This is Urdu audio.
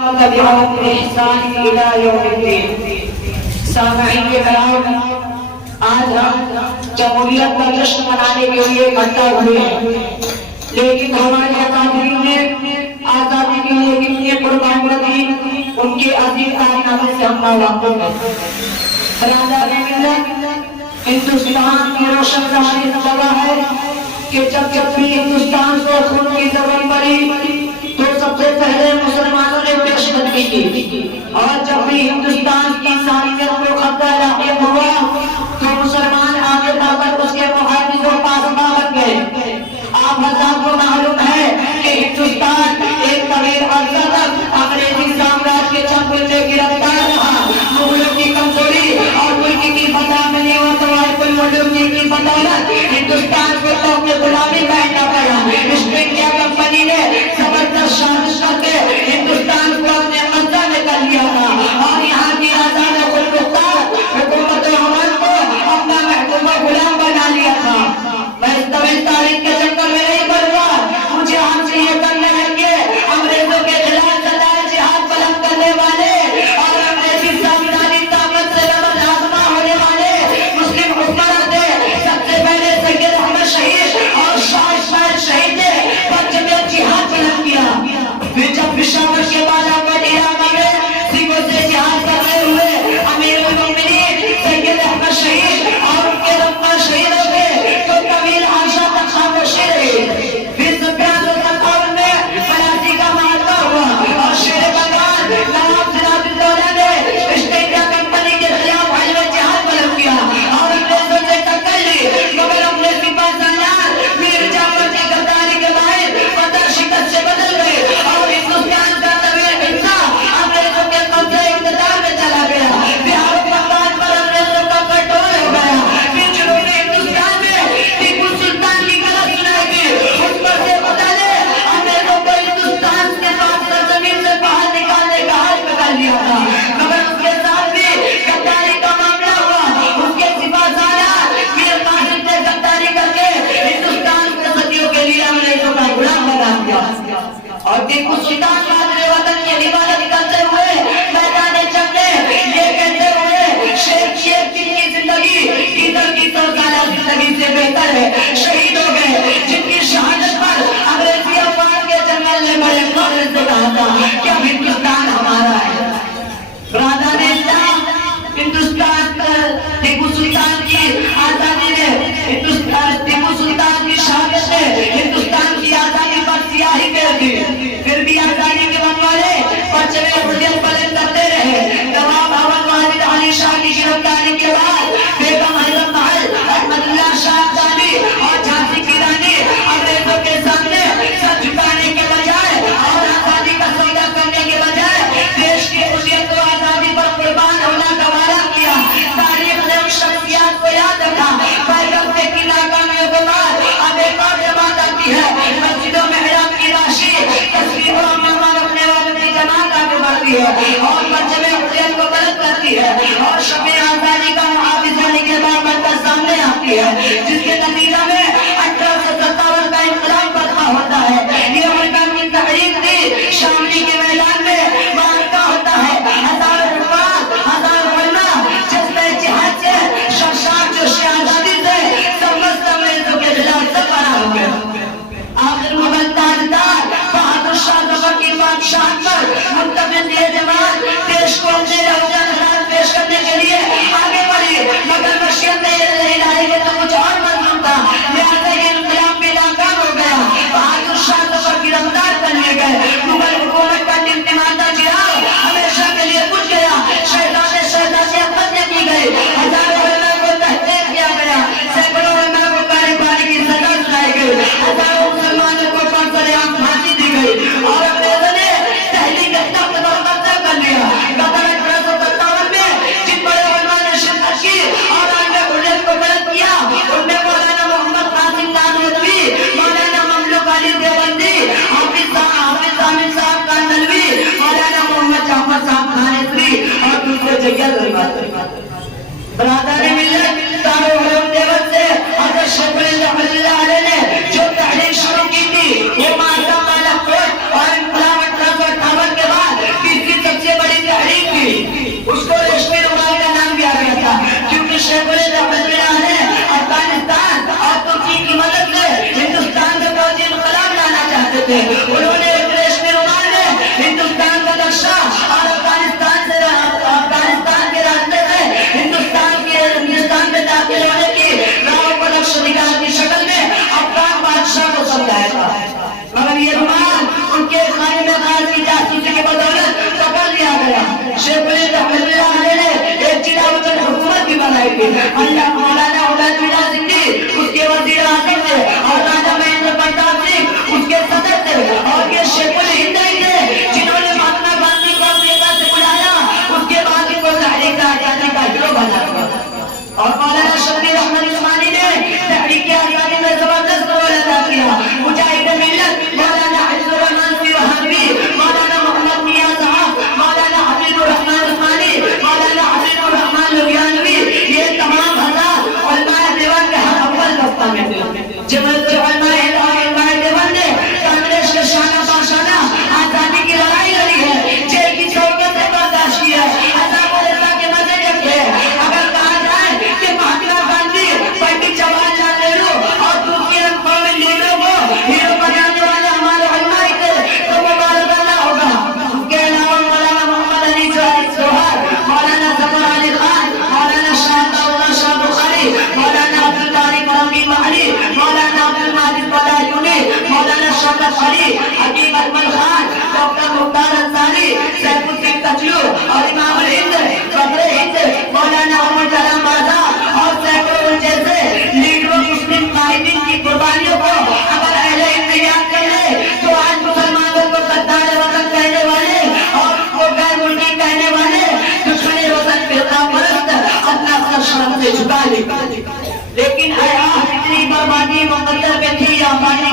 تبعهم بإحسان إلى يوم الدين۔ سامعین کرام، آج ہم جمہوریت کا جشن منانے کے لیے اکٹھا ہوئے ہیں، لیکن ہمارے اکابرین نے آزادی کے لیے کتنی قربانیاں دی، ان کے عظیم کارنامے سے ہم واقف ہیں۔ برادر ملت، ہندوستان کی روشن ظاہری جگہ ہے کہ جب بھی ہندوستان کو خون کی ضرورت پڑی تو سب سے پہلے مسلمانوں نے پیش قدمی کی، اور جب بھی ہندوستان کی انسانیت کو خطرہ لاحق ہوا تو مسلمان آگے بڑھ کر اس کے محافظ و پاسباں بن گئے۔ آپ حضرات کو معلوم ہے کہ ہندوستان ایک طویل عرصہ تک انگریزی سامراج کے چنگل میں گرفتار رہا۔ مغلوں کی کمزوری اور ملک کی فتح میں ملک کی بدولت ہندوستان کو تو غلامی پہننا پڑا۔ ایسٹ انڈیا کمپنی نے زبردست سازش کر کے ہندوستان کو اپنے قبضہ میں کر لیا تھا، اور یہاں کی آزاد خود مختار حکومت عوام کو اپنا محکوم و غلام بنا لیا تھا۔ میں اس طویل تاریخ کے چکر میں نہیں پڑوں گا، مجھے آپ سے یہ کرنا ہے کہ انگریزوں کے خلاف سدائے جہاد بلند کرنے والے اور انگریزی سامراجی طاقت سے لبرد آزما ہونے والے مسلم حکمران تھے۔ سب سے پہلے سید احمد شہید اور شاہ اسماعیل شہید نے پنج میں جہاد بلند کیا۔ پھر جب پشاور کے بعد آبادی علاقہ میں سکھوں سے جہاد کرتے ہوئے امیر المومنین سید احمد شہید اور ان کے رفقا شہید ہو گئے تو طویل عرصہ تک خاموشی رہی۔ پھر 1757 میں پلاسی کا معاہدہ ہوا اور شیر بنگال نواب سراج الدولہ نے ایسٹ انڈیا کمپنی کے خلاف علیہ جہاد بلند کیا اور انگریزوں سے ٹکر لی، مگر اپنے سپاہ سالار میر جعفر کی غداری کے باعث فتح شکست سے بدل گئے اور ہندوستان کا طویل حصہ انگریزوں کے قبضے اقتدار میں چلا گیا۔ بہار و بنگال پر انگریزوں کا کنٹرول ہو گیا۔ پھر جنوبی ہندوستان میں ٹیپو سلطان کی غلط سنائی گئی، اس پر سے بدلے انگریزوں کو ہندوستان کے پاس سرزمین سے باہر نکالنے کا حل کر لیا تھا، مگر اس کے ساتھ بھی غداری کا معاملہ ہوا۔ اس کے سپاہ سالار میر قاسم نے غداری کر کے ہندوستان کو صدیوں کے لیے انگریزوں کا غلام بنا دیا، اور ٹیپو سلطان مادر وطن کی حفاظت کرتے ہوئے میدان جنگ میں یہ کہتے ہوئے شیر کی زندگی ادھر کی 100 سالہ زندگی سے بہتر ہے، شہید ہو گئے، جن کی شہادت پر انگریزی افواج کے جنرل نے بڑے فخر سے کہا تھا کہ اب ہندوستان ہمارا ہے۔ برادر اسلام، ہندوستان ٹیپو سلطان کی آزادی نے ٹیپو سلطان کی شہادت نے ہندوستان کی آزادی پر سیاہی پھیر دی۔ پھر بھی آزادی کے بنوالے پرچم حریت بلند کرتے رہے۔ نواب احمد واحد علی شاہ کی گرفتاری کے بعد بیگم حضرت محل احمد اللہ شاہ افغانی اور جھانسی کی رانی انگریزوں کے سامنے سر جھکانے کے بجائے اور آزادی کا سودا کرنے کے بجائے دیش کی حریت و آزادی پر قربان ہونا گوارا کیا۔ تاریخ نے ان شخصیات کو یاد رکھا۔ بیگم کی ناکامیوں کے بعد اب ایک اور جماعت آتی ہے، مسجدوں میں حرام کی راشی تصویر و امامہ رکھنے والوں کی جماعت آگے بڑھتی ہے اور پرچم حریت کو بلند کرتی ہے اور شب آزادی کا محافظ ہونے کے بابت سامنے آتی ہے، جس کے نتیجہ میں 1857 کا انقلاب برپا ہوتا ہے۔ یہ امریکہ کی تحریک تھی، شاملی کے میدان میں معرکہ ہوتا ہے، ہزار حفاظ، ہزار علماء جذبہ جہاد سے شرشار جوش آزادی سے سمست انگریزوں کے خلاف سفر ہو گئے۔ آخر مغل تاجدار بہادر شاہ ظفر کی بادشاہت پر متفق یہ جماعت دیش کو اپنے رہنما خدمات پیش کرنے کے لیے آگے بڑھی، مگر مشیت الہی کے تو کچھ اور مضمون تھا۔ تھے. انہوں نے ریشمی رومال میں ہندوستان کا نقشہ اور افغانستان کے راستے سے ہندوستان میں داخل ہونے کی راہ کو نقش نگار کی شکل میں افغان بادشاہ کو سمجھایا تھا. مگر یہ رومال ان کے خانے میں غار کی جاسوسی کی بدولت پکڑ لیا گیا. شیخ الہند رحمۃ اللہ علیہ نے ایک جناب حکومت بھی بنائی تھی. اللہ مولانا عبید اللہ سندھی اس کے وزیر اعظم تھے اور راجا مہندر پرتاپ سنگھ اس کے صدر تھے. اور یہ شیخ الہند ہی تھے جنہوں نے مہاتما گاندھی کو امریکہ سے بلایا. اس کے بعد ان کو تحریک آزادی کا ہیرو بنا دیا. اور مولانا شبیر احمد عثمانی نے تحریک آزادی میں زبردست رول ادا کیا. مجاہد ملت مولانا عزیز الرحمان وہابی، مولانا محمد میاں صاحب، مولانا حبیب الرحمان عثمانی، مولانا حبیب الرحمان لدھیانوی، یہ تمام حضرات علماء دیوبند کے ہر اول دفتہ میں تھے. جب علماء دیوبند نے کانگریس کے شانہ باشانہ آزادی کی لڑائی لڑی ہے، جیل کی چوکیوں سے برداشت کی ہے، عذاب و رضا کے مزے چکھے ہیں. اگر کہا جائے کہ مہاتما گاندھی، پنڈت جواہر لال نہرو اور دوسری قومی لیڈروں کو ہیرو بنانے والے ہمارے علماء تھے تو مبارک اللہ ہوگا. اس کے علاوہ مولانا محمد علی جوہر، مولانا ظفر علی خان، مولانا شاہ بخاری، مولانا عبدالباری کرمی محلی، مولانا عبدالماجد بلایونی، مولانا شوکت علی، حکیم اکمل خان، ڈاکٹر مختار انصاری، سیف الدین تجلو اور امام الہند فخر ہند مولانا عمر کلام آزاد اور سینکڑوں جیسے لیڈروں مسلم قائدین کی قربانیوں کو اگر اہل ہند یاد کر لے تو آج مسلمانوں کو غدار وطن کہنے والے اور کو غیر ملکی کہنے والے دشمن وطن فرقہ پرست اپنا سر شرم سے جھکا لے. لیکن اتنی بربادی مقدر میں تھی یا ہماری